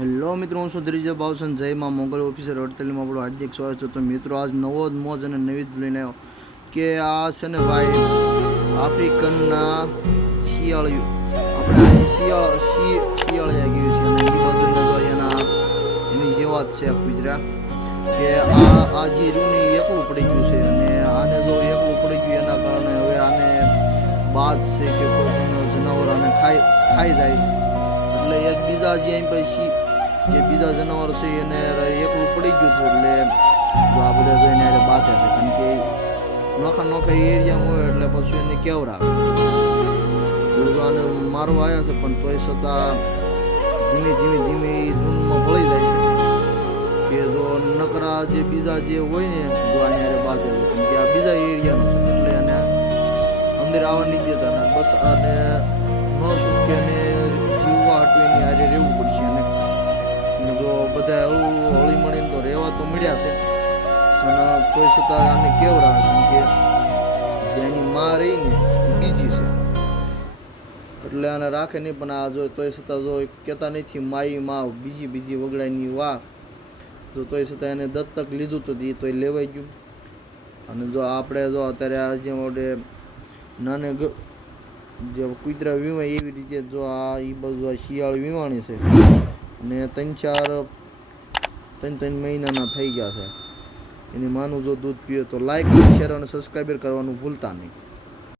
Hello મિત્રો, હું ભાવસન જય માં મોગલ ઓફિસર હોટલમાં આપણું હાર્દિક સ્વાગત છે. તો મિત્રો, આજ નવો જ મોજ અને નવી જ લઈને આવ્યો કે આ છે ને ભાઈ આફ્રિકનના શિયાળિયું. આપણે શિયાળ, શી, શિયાળિયા ગયું છે અને એ બાજુના તો એના એની જેવા જ છે ગુજરાત, કે આ આ જે રહ્યું એકલું પડી ગયું છે. અને આને જો એકલું પડી ગયું એના કારણે હવે આને બાજ છે કે કોઈ પણ જનાવર આને ખાઈ ખાઈ જાય. એટલે એક બીજા જે અહીં પછી જે બીજા જનાવર છે એને એકલું પડી ગયું હતું એટલે જો આ બધા જોઈને હારે બાધે છે. કારણ કે નોખા નોખા એરિયામાં હોય એટલે પછી એને કેવરાવે. એટલે જો આને મારવા આવ્યા છે, પણ તોય છતાં ધીમે ધીમે ધીમે એ જૂનમાં ભળી જાય છે. કે જો નકરા જે બીજા જે હોય ને, જો આને હારે બાધે છે. કેમ કે આ બીજા એરિયાનું છે, એટલે એને અંદર આવવા નહીં દેતા ને. બસ આને ન છૂટકે ને જીવવા હાટું એની હારે તોય છતાં આને કેવડાવે કેમ કે જેની માં રહી ને બીજી છે. એટલે આને રાખે નહીં, પણ આ જો તોય છતાં જો કહેતા નથી માઈ, માં, બીજી બીજી વગડાઈની વા તો તોય છતાં એને દત્તક લીધું તો એ તોય લેવાઈ ગયું. અને જો આપણે જો અત્યારે આ જે મોડે નાને જે કુતરા વીમાય એવી રીતે જો આ એ બધું આ શિયાળ વીમાણી છે. અને ત્રણ ચાર, ત્રણ ત્રણ મહિનાના થઈ ગયા છે. એની માનું જો દૂધ પીએ તો લાઈક શેર અને સબસ્ક્રાઈબર કરવાનું ભૂલતા નહીં.